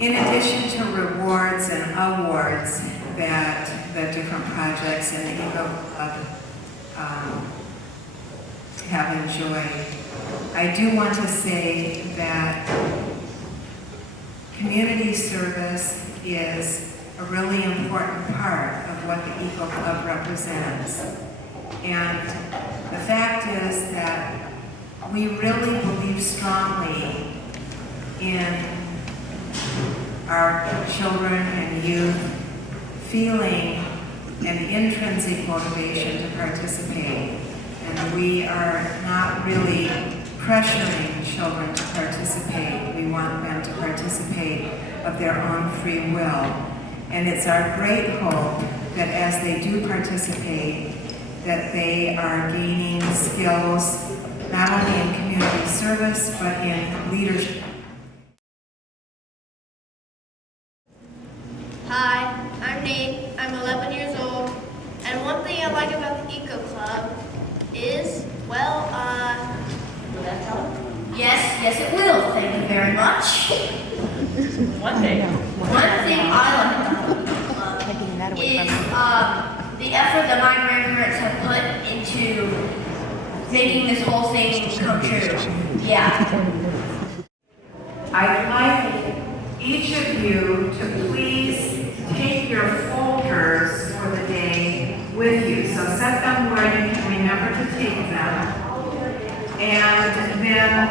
In addition to rewards and awards that the different projects in the EcoClub have enjoyed, I do want to say that community service is a really important part of what the EcoClub represents. And the fact is that we really believe strongly in our children and youth feeling an intrinsic motivation to participate. And we are not really pressuring children to participate. We want them to participate of their own free will. And it's our great hope that as they do participate, that they are gaining skills not only in community service, but in leadership. Hi, I'm Nate. I'm 11 years old. And one thing I like about the EcoClub is, well, will that help? Yes, it will. Thank you very much. One thing I like about the EcoClub is the effort that my grandparents have put into making this whole thing come true. Yeah. I'd like each of you to please take your folders for the day with you. So set them where you can remember to take them. And then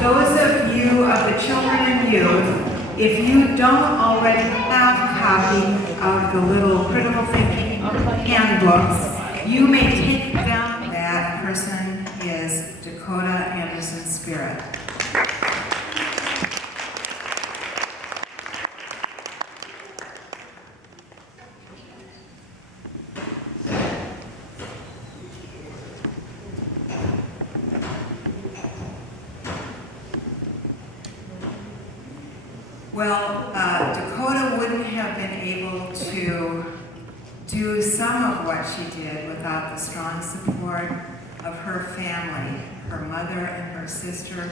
those of you, of the children and youth, if you don't already have a copy of the little critical thinking handbooks, you may take them. That person is Dakota Anderson Spirit. Well, Dakota wouldn't have been able to do some of what she did without the strong support of her family. Her mother and her sister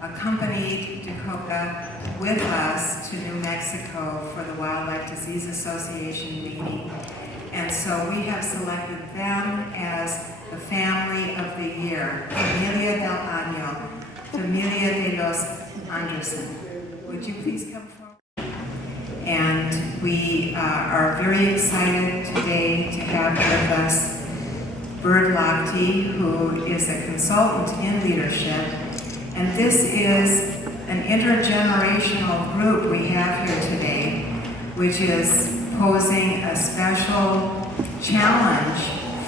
accompanied Dakota with us to New Mexico for the Wildlife Disease Association meeting. And so we have selected them as the family of the year, Familia del Año, Familia de los Anderson. Would you please come forward? And we are very excited today to have with us Bird Lochte, who is a consultant in leadership. And this is an intergenerational group we have here today, which is posing a special challenge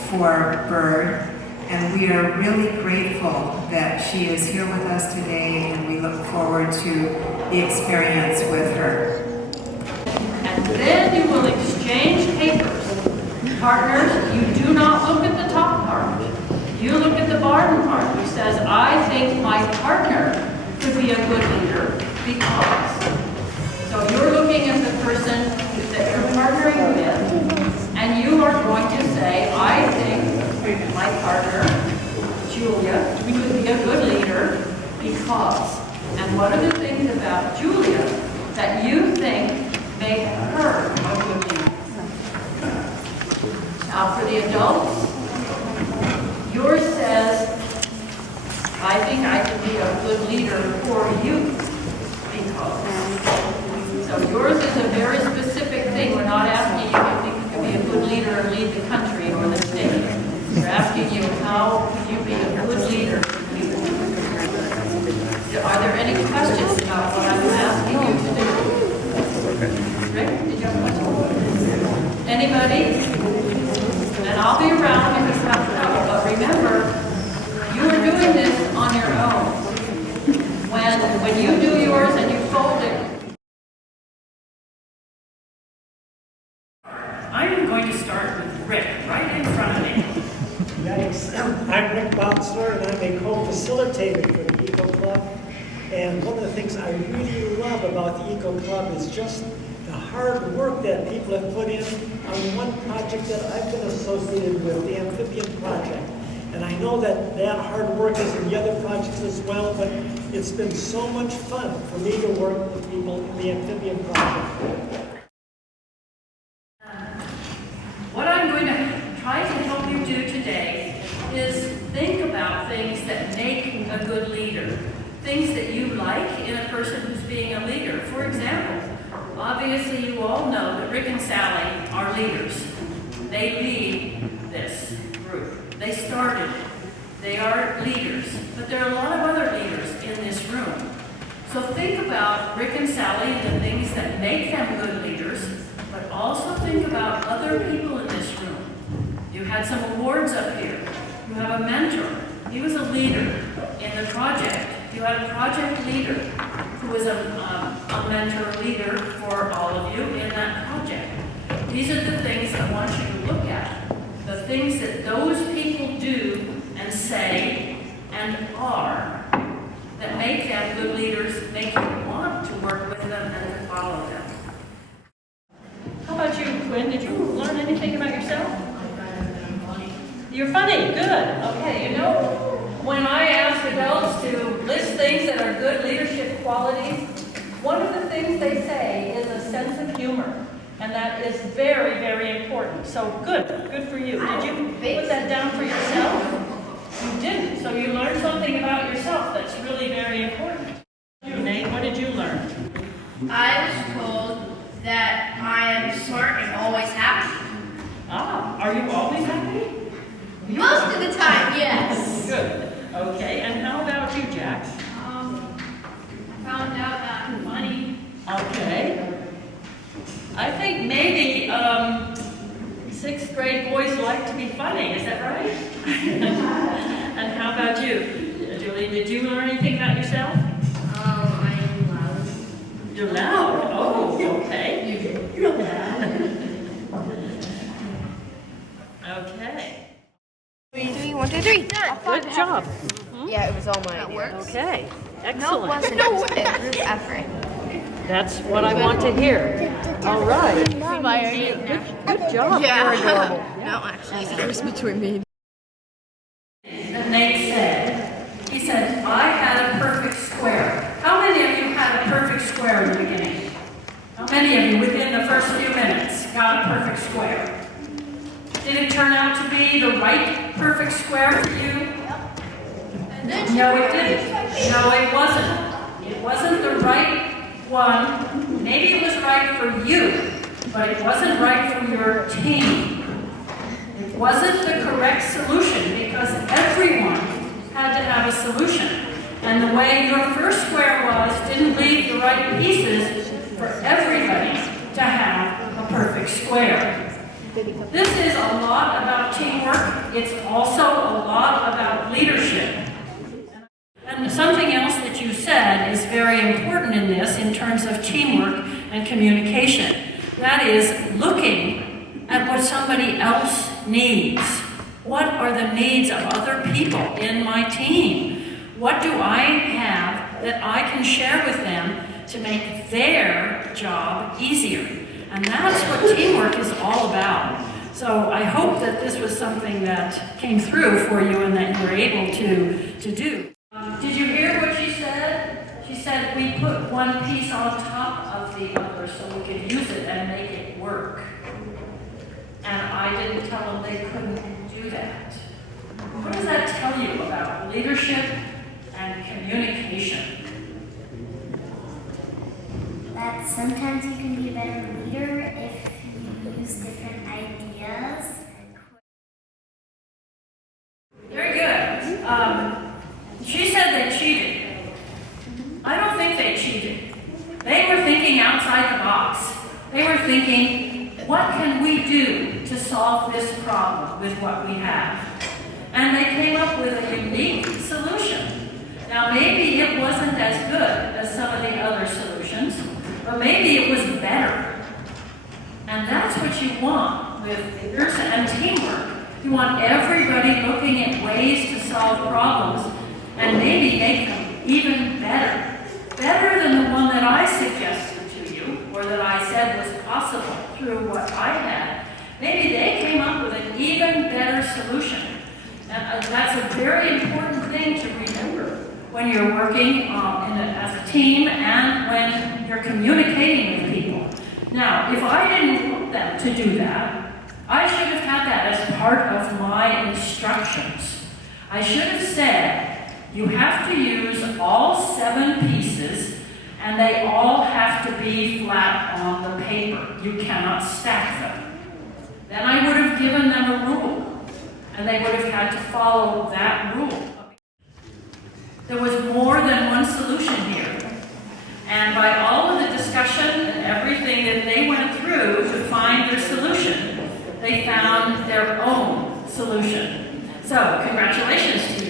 for Bird. And we are really grateful that she is here with us today, and we look forward to the experience with her. And then you will exchange papers. Partners, you do not look at the top part. You look at the bottom part, which says, I think my partner could be a good leader because. So you're looking at the person that you're partnering with, and you are going to say, I think my partner, Julia, could be a good leader because. And what are the things about Julia that you think make her a good leader? Now for the adults, yours says, I think I could be a good leader for you because. So yours is a very specific thing. We're not asking you if you think you can be a good leader and lead the country or the state. We're asking you, how could you be a good leader? Are there any questions about what I'm asking you to do? Rick, did you have a question? Anybody? And I'll be around if you have trouble. But remember, you are doing this on your own. When you do yours and you fold it, I'm going to start with Rick, right in front of me. Yikes. I'm Rick Bounceler, and I'm a co-facilitator for the EcoClub. And one of the things I really love about the EcoClub is just the hard work that people have put in on one project that I've been associated with, the amphibian project. And I know that that hard work is in the other projects as well, but It's been so much fun for me to work with people in the amphibian project. What I'm going to try to help you do today is think about things that make a good leader. Things that you like in a person who's being a leader. For example, obviously you all know that Rick and Sally are leaders. They lead this group. They started it. They are leaders. But there are a lot of other leaders in this room. So think about Rick and Sally and the things that make them good leaders, but also think about other people in this room. You had some awards up here. You have a mentor. He was a leader in the project. You had a project leader who was a mentor leader for all of you in that project. These are the things I want you to look at. The things that those people do and say and are that make them good leaders, make you want to work with them and to follow them. How about you, Quinn? Did you learn anything about yourself? You're funny. Good. Okay, you know, when I ask adults to list things that are good leadership qualities, one of the things they say is a sense of humor. And that is very, very important. So good for you. Did you put that down for yourself? You didn't. So you learned something about yourself that's really very important. You, Nate, what did you learn? I was told that I am smart and always happy. Ah, are you always happy? Most of the time, yes. Good. Okay, and how about you, Jack? I found out that I'm funny. Okay. I think maybe 6th grade boys like to be funny, is that right? And how about you? Julie, did you learn anything about yourself? I am loud. You're loud. Oh, okay. You're loud. Okay. 3, 1, 2, 3. Done. Good job. Yeah, it was all my idea. Okay. No, it Excellent. wasn't. It was a group effort. That's what I want to hear. All right. Good job. Yeah. You're adorable. No, actually. It's between me. And Nate said, he said, I had a perfect square. How many of you had a perfect square in the beginning? How many of you, within the first few minutes, got a perfect square? Did it turn out to be the right perfect square for you? No, it didn't. No, it wasn't. It wasn't the right one. Maybe it was right for you, but it wasn't right for your team. It wasn't the correct solution because everyone had to have a solution. And the way your first square was didn't leave the right pieces for everybody to have a perfect square. This is a lot about teamwork. It's also a lot about leadership. And something else that you said is very important in this in terms of teamwork and communication. That is looking at what somebody else needs. What are the needs of other people in my team? What do I have that I can share with them to make their job easier? And that's what teamwork is all about. So I hope that this was something that came through for you and that you were able to do. Did you hear what she said? She said we put one piece on top of the other so we could use it and make it work. And I didn't tell them they couldn't do that. What does that tell you about leadership and communication? That sometimes you can be a better leader if you use different ideas. Very good. She said they cheated. I don't think they cheated. They were thinking outside the box. They were thinking, what can we do to solve this problem with what we have? And they came up with a unique solution. Now, maybe it wasn't as good as some of the other solutions, but maybe it was better. And that's what you want with leaders and teamwork. You want everybody looking at ways to solve problems and maybe make them even better. Better than the one that I suggested to you, or that I said was possible through what I had. Maybe they came up with an even better solution. And that's a very important thing to remember. when you're working as a team and when you're communicating with people. Now, if I didn't want them to do that, I should have had that as part of my instructions. I should have said, you have to use all 7 pieces and they all have to be flat on the paper. You cannot stack them. Then I would have given them a rule and they would have had to follow that rule. There was more than one solution here. And by all of the discussion and everything that they went through to find their solution, they found their own solution. So, congratulations to